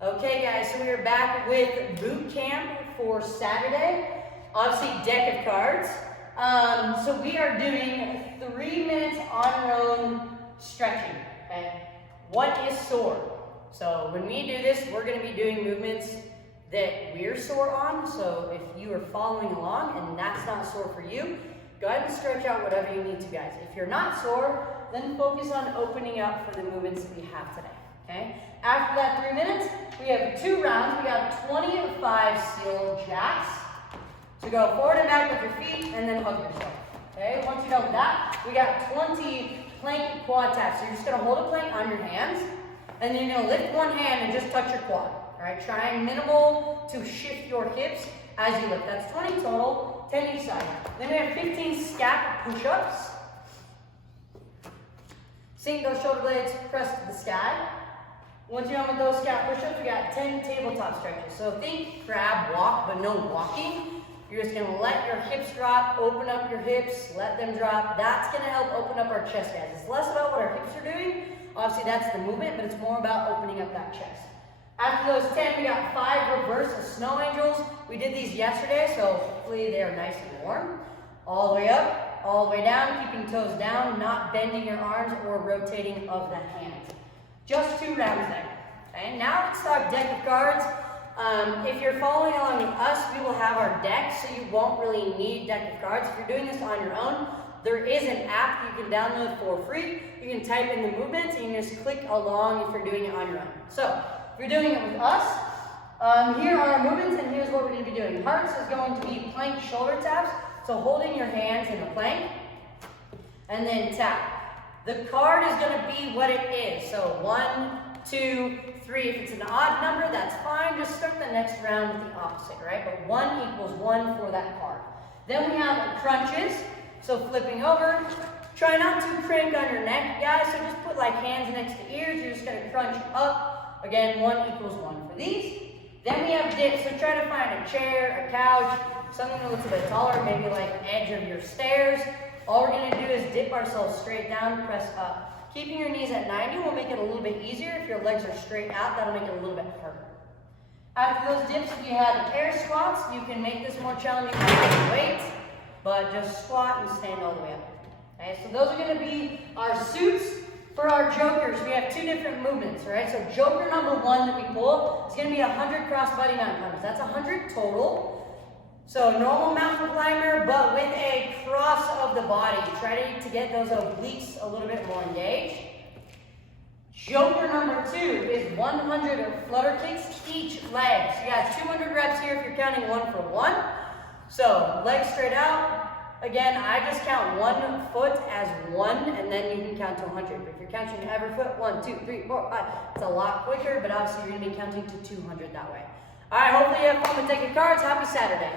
Okay guys, so we are back with boot camp for Saturday. Obviously deck of cards. So we are doing 3 minutes on our own stretching, okay? What is sore? So when we do this, we're gonna be doing movements that we're sore on. So if you are following along and that's not sore for you, go ahead and stretch out whatever you need to, guys. If you're not sore, then focus on opening up for the movements that we have today, okay? After that 3 minutes, we have 2 rounds. We got 25 steel jacks. So go forward and back with your feet and then hug yourself, okay? Once you're done with that, we got 20 plank quad taps. So you're just gonna hold a plank on your hands and then you're gonna lift one hand and just touch your quad, all right? Try minimal to shift your hips as you lift. That's 20 total, 10 each side. Then we have 15 scap push-ups. Sink those shoulder blades, press to the sky. Once you're done with those scap push-ups, we got 10 tabletop stretches. So think crab walk, but no walking. You're just gonna let your hips drop, open up your hips, let them drop. That's gonna help open up our chest, guys. It's less about what our hips are doing. Obviously that's the movement, but it's more about opening up that chest. After those 10, we got 5 reverse of snow angels. We did these yesterday, so hopefully they are nice and warm. All the way up, all the way down, keeping toes down, not bending your arms or rotating of the hands. Just 2 rounds there. Okay, now let's talk deck of cards. If you're following along with us, we will have our deck, so you won't really need deck of cards. If you're doing this on your own, there is an app you can download for free. You can type in the movements and you can just click along if you're doing it on your own. So, if you're doing it with us, here are our movements and here's what we're going to be doing. Hearts is going to be plank shoulder taps, so holding your hands in a plank and then tap. The card is going to be what it is. So 1, 2, 3. If it's an odd number, that's fine. Just start the next round with the opposite, right? But 1 equals 1 for that card. Then we have crunches. So flipping over. Try not to crank on your neck, guys. So just put like hands next to ears. You're just going to crunch up. Again, 1 equals 1 for these. Then we have dips. So try to find a chair, a couch, something that looks a bit taller, maybe like the edge of your stairs. All we're going to do is dip ourselves straight down, press up. Keeping your knees at 90 will make it a little bit easier. If your legs are straight out, that'll make it a little bit harder. After those dips, if you have air squats, you can make this more challenging with weight, but just squat and stand all the way up. Okay, so those are going to be our suits. For our jokers, we have 2 different movements, right? So joker number 1 that we pull is going to be 100 crossbody mountain climbers. That's 100 total. So normal mountain climber, but with a cross of the body. Try to get those obliques a little bit more engaged. Joker number 2 is 100 flutter kicks each leg. So you got 200 reps here if you're counting 1 for 1. So legs straight out. Again, I just count 1 foot as 1, and then you can count to 100. But if you're counting every foot, 1, 2, 3, 4, 5, it's a lot quicker, but obviously you're going to be counting to 200 that way. All right, hopefully you have fun with taking cards. Happy Saturday.